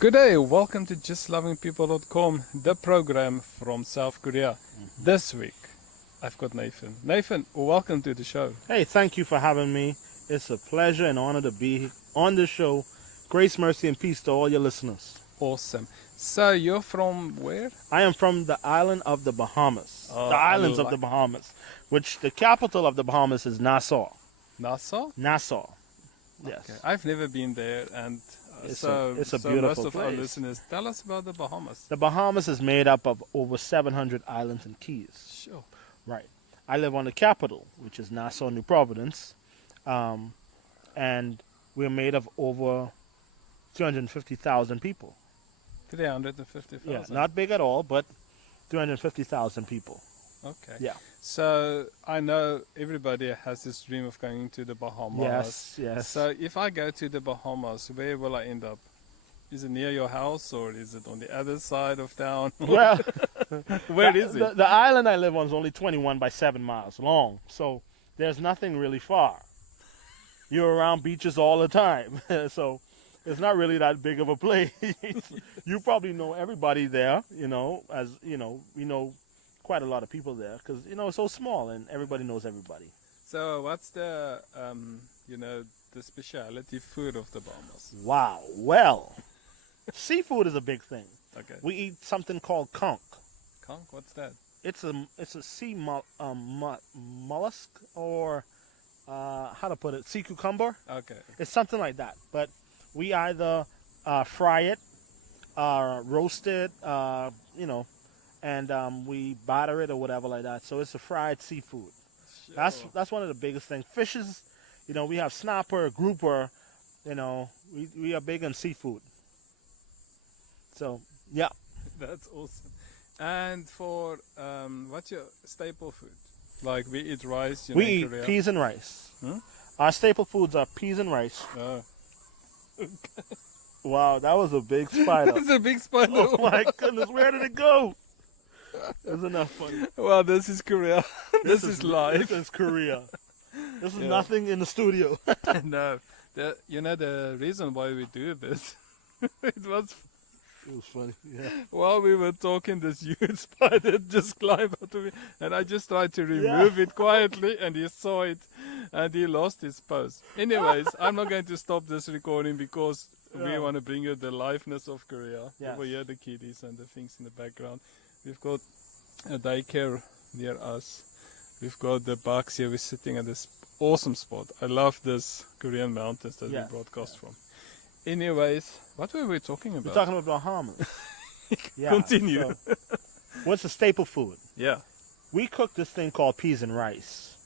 Good day, welcome to justlovingpeople.com, the program from South Korea. This week, I've got Nathan. Nathan, welcome to the show. Hey, thank you for having me. It's a pleasure and honor to be on the show. Grace, mercy, and peace to all your listeners. Awesome. So, you're from where? I am from the island of the Bahamas. Oh, the islands of the Bahamas, which the capital of the Bahamas is Nassau. Nassau? Nassau. Yes. Okay. I've never been there, and It's so a so beautiful most of our place. listeners, tell us about the Bahamas. The Bahamas is made up of over 700 islands and keys. Sure. Right. I live on the capital, which is Nassau, New Providence, and we're made of over 350,000 people. 350,000? Yeah, not big at all, but 350,000 people. Okay. Yeah. So, I know everybody has this dream of going to the Bahamas. Yes, yes. So, if I go to the Bahamas, where will I end up? Is it near your house, or is it on the other side of town? Well, Where is it? The island I live on is only 21 by 7 miles long, so there's nothing really far. You're around beaches all the time, so it's not really that big of a place. You probably know everybody there, as we know quite a lot of people there because it's so small and everybody knows everybody. So, what's the the specialty food of the Bahamas? Wow. Well, seafood is a big thing. Okay. We eat something called conch. Conch, what's that? It's a sea mollusk, or how to put it, sea cucumber. Okay. It's something like that. But we either fry it, roast it, and we batter it or whatever like that. So it's a fried seafood. Sure. That's one of the biggest things. Fishes, we have snapper, grouper. We are big on seafood. So yeah. That's awesome. And for what's your staple food? Like we eat rice. We in eat Korea. peas and rice. Hmm? Our staple foods are peas and rice. Wow, that was a big spider. That's a big spider. Oh my goodness, where did it go? Isn't that funny? Well, this is Korea. This is live. This is Korea. This is Yeah. nothing in the studio. No, the reason why we do this, it was It was funny, yeah. while we were talking, this huge spider just climbed out of me, and I just tried to remove it quietly, and he saw it, and he lost his pose. Anyways, I'm not going to stop this recording because we want to bring you the liveness of Korea. Yes. Over here, the kiddies and the things in the background. We've got a daycare near us. We've got the bugs here. We're sitting at this awesome spot. I love this Korean mountains that we broadcast from. Anyways, what were we talking about? We're talking about Bahamas. Yeah, Continue. so, what's the staple food? Yeah. We cook this thing called peas and rice.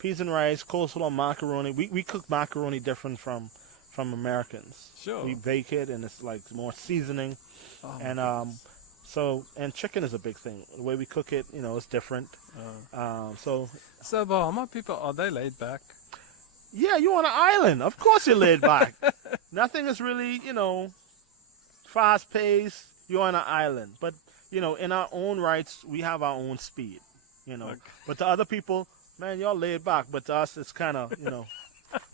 Peas and rice, coleslaw, macaroni. We cook macaroni different from Americans. Sure. We bake it, and it's like more seasoning. Oh, And and chicken is a big thing. The way we cook it, it's different. So Bahama people, are they laid back? yeah, you're on an island. Of course you're laid back. Nothing is really, fast paced. You're on an island. But, in our own rights, we have our own speed, Okay. But to other people, man, y'all laid back. But to us, it's kind of,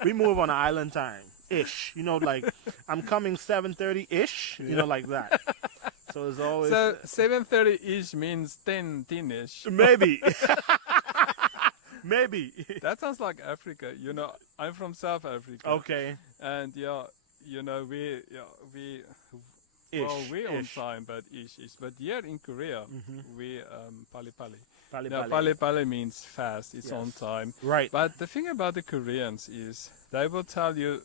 we move on an island time ish. Like I'm coming 7:30 ish, like that. So it's always. So 7:30 ish means 10-ish. Maybe. Maybe. That sounds like Africa. I'm from South Africa. Okay. And we we're on time, but ish. But here in Korea, we pali pali. Pali pali means fast. It's on time. Right. But the thing about the Koreans is they will tell you,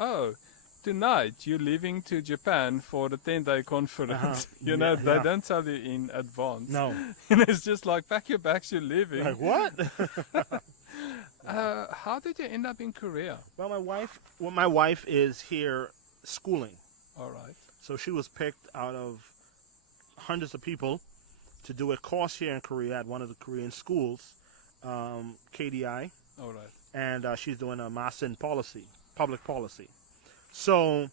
oh, tonight you're leaving to Japan for the 10-day conference. They don't tell you in advance. No. It's just like, pack your bags, you're leaving. Like what? How did you end up in Korea? Well, my wife is here schooling. All right. So she was picked out of hundreds of people to do a course here in Korea at one of the Korean schools, KDI. All right. And she's doing a master in public policy. So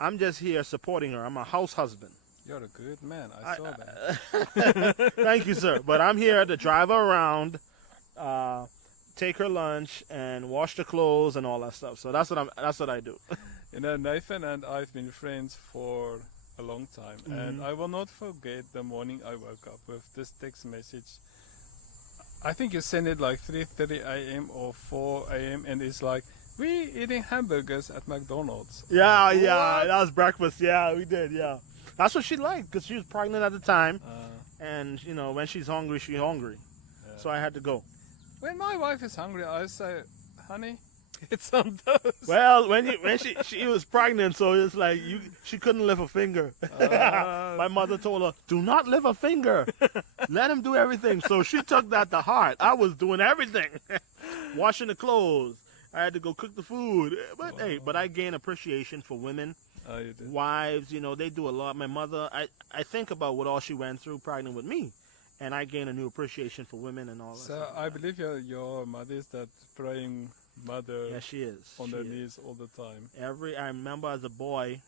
I'm just here supporting her. I'm a house husband. You're a good man. I saw that. Thank you, sir. But I'm here to drive her around, take her lunch, and wash the clothes and all that stuff. So that's what I do. You know, Nathan and I've been friends for a long time, and I will not forget the morning I woke up with this text message. I think you sent it like 3:30 a.m. or 4 a.m. and it's like, we eating hamburgers at McDonald's. Yeah, What? that was breakfast. Yeah, we did. Yeah, that's what she liked because she was pregnant at the time, and you know when she's hungry, she's hungry. Yeah. So I had to go. When my wife is hungry, I say, honey, get some toast. Well, when she was pregnant, so it's like she couldn't lift a finger. My mother told her, "Do not lift a finger. Let him do everything." So she took that to heart. I was doing everything, washing the clothes. I had to go cook the food. But hey, but I gained appreciation for women, Oh, you did. wives. You know, they do a lot. My mother, I think about what all she went through pregnant with me, and I gained a new appreciation for women and all that. So I believe your mother is that praying mother Yeah, she is. on She her is. knees all the time. I remember as a boy,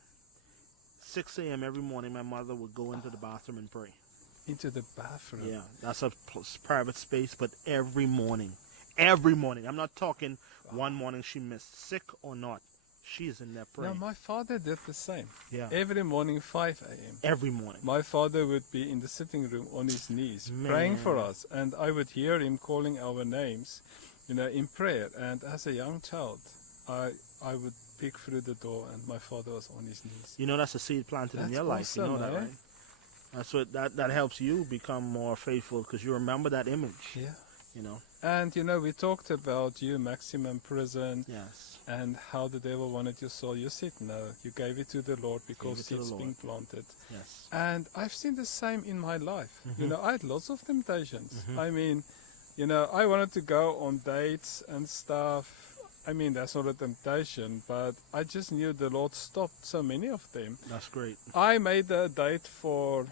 6 a.m. every morning, my mother would go into the bathroom and pray. Into the bathroom. Yeah, that's a private space, but every morning. I'm not talking one morning she missed, sick or not. She is in there No, praying. my father did the same. Yeah, Every morning, 5 a.m. every morning. My father would be in the sitting room on his knees, praying for Man. us, and I would hear him calling our names, you know, in prayer. And as a young child, I would peek through the door, and my father was on his knees. You know that's a seed planted in That's your life. You know awesome, that, eh? right? That's what that helps you become more faithful because you remember that image. Yeah. You know. And you know, we talked about you, maximum prison, Yes. and how the devil wanted your soul. You said no, you gave it to the Lord because it to the seeds Lord. being planted. Yes. And I've seen the same in my life. You Mhm. know, I had lots of temptations. Mhm. I mean, you know, I wanted to go on dates and stuff. I mean, that's not a temptation, but I just knew the Lord stopped so many of them. That's great. I made a date for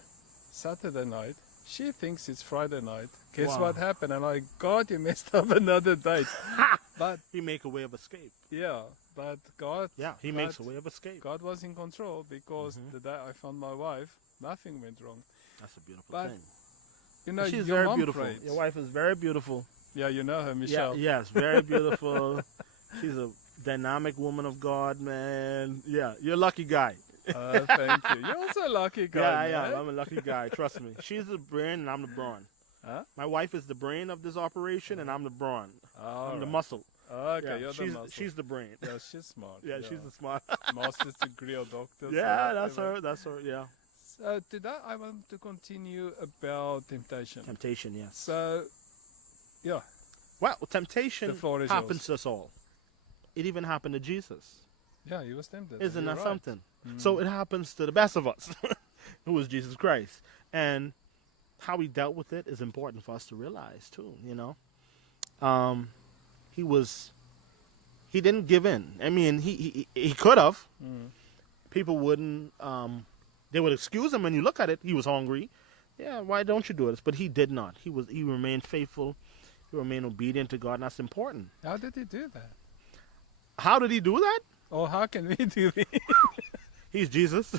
Saturday night. She thinks it's Friday night. Guess Wow. what happened? And I, God, you messed up another date. But He make a way of escape. yeah, but God, Yeah, he makes a but way of escape. God was in control because Mhm. the day I found my wife, nothing went wrong. That's a beautiful But, thing. You know, She's your very mom beautiful. prayed. Your wife is very beautiful. Yeah, you know her, Michelle. Yeah, yes, very beautiful. She's a dynamic woman of God, man. Yeah, you're a lucky guy. Thank you. You're also a lucky guy. Yeah, I man. am. I'm a lucky guy. Trust me. She's the brain and I'm the brawn. Huh? My wife is the brain of this operation and I'm the brawn. All I'm the right. muscle. Okay, Yeah, you're the muscle. she's the brain. Yeah, she's smart. Yeah, she's the smart. master's degree or doctor. Yeah, that's her. That's her. Yeah. So today I want to continue about temptation. Temptation, yes. So, yeah, Well, temptation The floor is happens yours. to us all. It even happened to Jesus. yeah, he was tempted. Isn't You're that right. something? So it happens to the best of us, who was Jesus Christ. And how he dealt with it is important for us to realize too, you know. He didn't give in. I mean, he could have. Mm. People wouldn't, they would excuse him when you look at it. He was hungry. Yeah, why don't you do this? But he did not. He remained faithful. He remained obedient to God, and that's important. How did he do that? How did he do that? Or how can we do it? He's Jesus.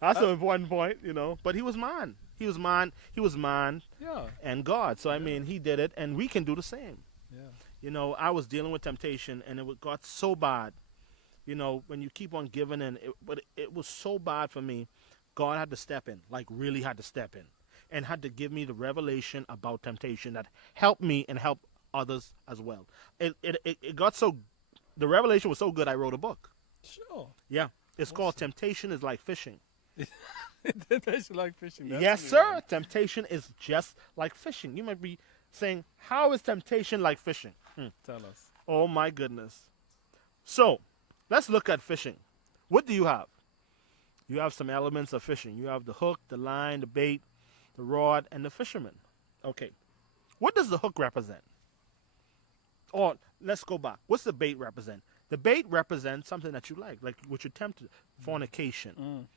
That's an important point, you know. But he was man. He was man. He was man Yeah, and God. So, I mean, he did it, and we can do the same. yeah. You know, I was dealing with temptation, and got so bad. You know, when you keep on giving in, but it was so bad for me. God had to step in, like really had to step in, and had to give me the revelation about temptation that helped me and helped others as well. It got so, the revelation was so good, I wrote a book. Sure. Yeah. It's called Temptation is Like Fishing. Temptation like fishing. That's Yes, new, sir. right? Temptation is just like fishing. You might be saying, how is temptation like fishing? Tell us. Oh, my goodness. So, let's look at fishing. What do you have? You have some elements of fishing. You have the hook, the line, the bait, the rod, and the fisherman. Okay. What does the hook represent? Or let's go back. What's the bait represent? The bait represents something that you like what you're tempted. Fornication,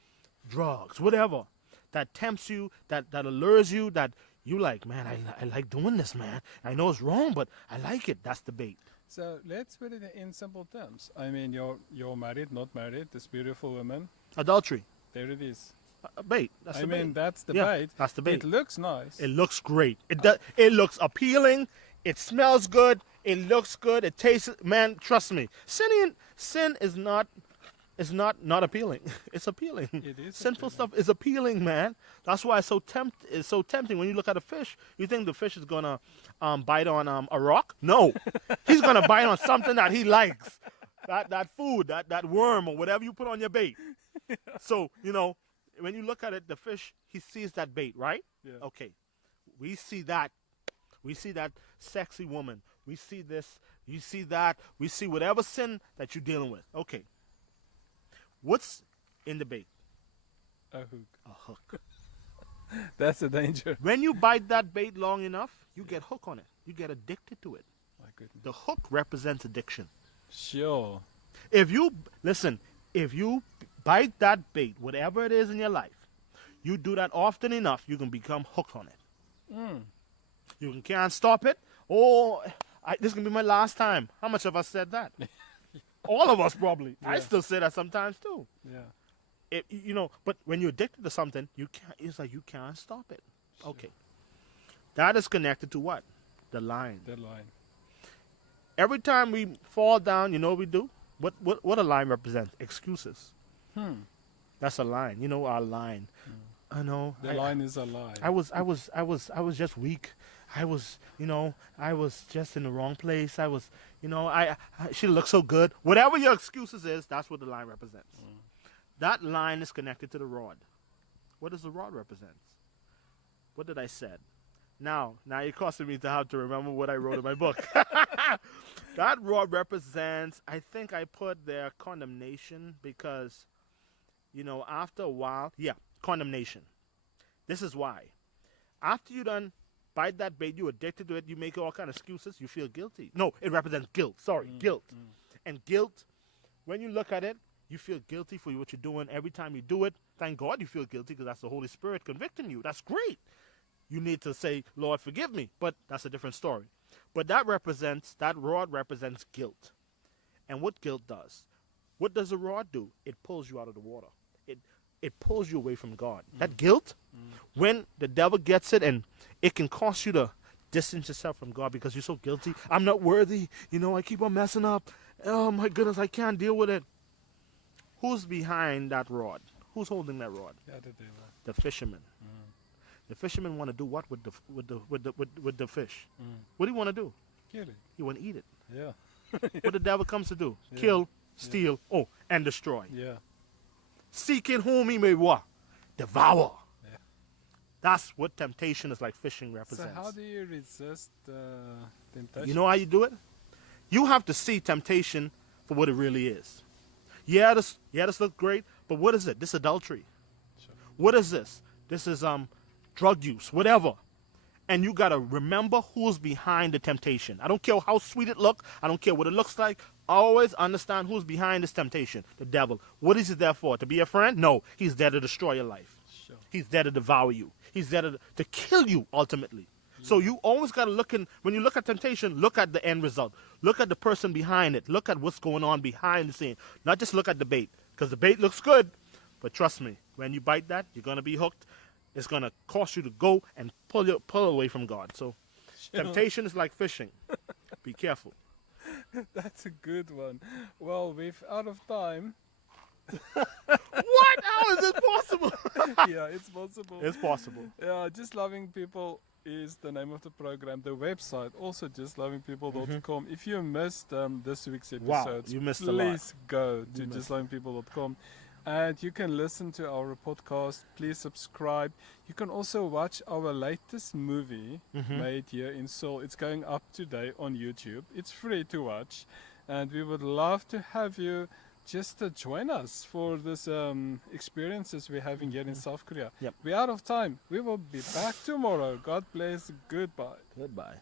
drugs, whatever. That tempts you, that allures you, that you like, man, I like doing this, man. I know it's wrong, but I like it. That's the bait. So let's put it in simple terms. I mean, you're married, not married. This beautiful woman. Adultery. There it is. Bait. That's I the mean, bait. that's the Yeah, bait. that's the bait. It looks nice. It looks great. It looks appealing. It smells good. It looks good. It tastes. Man, trust me. Sin is not is not appealing. It's appealing. It is Sinful appealing. stuff is appealing, man. That's why it's so tempting. When you look at a fish, you think the fish is gonna bite on a rock. No, he's gonna bite on something that he likes. That food, that worm or whatever you put on your bait. So when you look at it, the fish, he sees that bait, right? Yeah. Okay, we see that. We see that sexy woman. We see this. You see that. We see whatever sin that you're dealing with. Okay. What's in the bait? A hook. A hook. That's a danger. When you bite that bait long enough, you get hooked on it. You get addicted to it. My goodness. The hook represents addiction. Sure. If you bite that bait, whatever it is in your life, you do that often enough, you can become hooked on it. You can't stop it. Oh, this is going to be my last time. How much have I said that? All of us probably. I still say that sometimes too. Yeah. But when you're addicted to something, it's like you can't stop it. Sure. Okay. That is connected to what? The line. The line. Every time we fall down, you know what we do? What a line represents? Excuses. That's a line. You know our line. I know. The line is a lie. I was just weak. I was just in the wrong place. She looked so good. Whatever your excuses is, that's what the line represents. That line is connected to the rod. What does the rod represent? What did I said? Now you're causing me to have to remember what I wrote in my book. That rod represents, I think I put there condemnation because, after a while, condemnation. This is why. After you done bite that bait, you addicted to it, you make all kind of excuses, you feel guilty. No, it represents guilt. Sorry, guilt. And guilt, when you look at it, you feel guilty for what you're doing. Every time you do it, thank God you feel guilty because that's the Holy Spirit convicting you. That's great. You need to say, Lord, forgive me. But that's a different story. But that rod represents guilt. And what guilt does? What does a rod do? It pulls you out of the water. It pulls you away from God. That guilt, when the devil gets it, and it can cause you to distance yourself from God because you're so guilty. I'm not worthy. I keep on messing up. Oh, my goodness, I can't deal with it. Who's behind that rod? Who's holding that rod? Yeah, the devil. The fisherman. The fisherman want to do what with the fish? What do you want to do? Kill it. You want to eat it. Yeah. What the devil comes to do? Yeah. Kill, steal, and destroy. Yeah. Seeking whom he may what? Devour. Yeah. That's what temptation is like fishing represents. So how do you resist temptation? You know how you do it? You have to see temptation for what it really is. Yeah, this looks great, but what is it? This adultery. Sure. What is this? This is drug use, whatever. And you got to remember who's behind the temptation. I don't care how sweet it looks. I don't care what it looks like. Always understand who's behind this temptation. The devil. What is he there for? To be a friend? No. He's there to destroy your life. Sure. He's there to devour you. He's there to kill you ultimately. Yeah. So you always got to when you look at temptation, look at the end result. Look at the person behind it. Look at what's going on behind the scene. Not just look at the bait. Because the bait looks good. But trust me, when you bite that, you're going to be hooked. It's going to cause you to go and pull away from God. So temptation is like fishing. Be careful. That's a good one. Well, we're out of time. What? How is it possible? Yeah, it's possible. It's possible. Yeah, Just Loving People is the name of the program. The website, also justlovingpeople.com. If you missed this week's episodes, you missed a lot. Please go to justlovingpeople.com. And you can listen to our podcast. Please subscribe. You can also watch our latest movie made here in Seoul. It's going up today on YouTube. It's free to watch. And we would love to have you just to join us for this experiences we're having here in South Korea. Yep. We're out of time. We will be back tomorrow. God bless. Goodbye. Goodbye.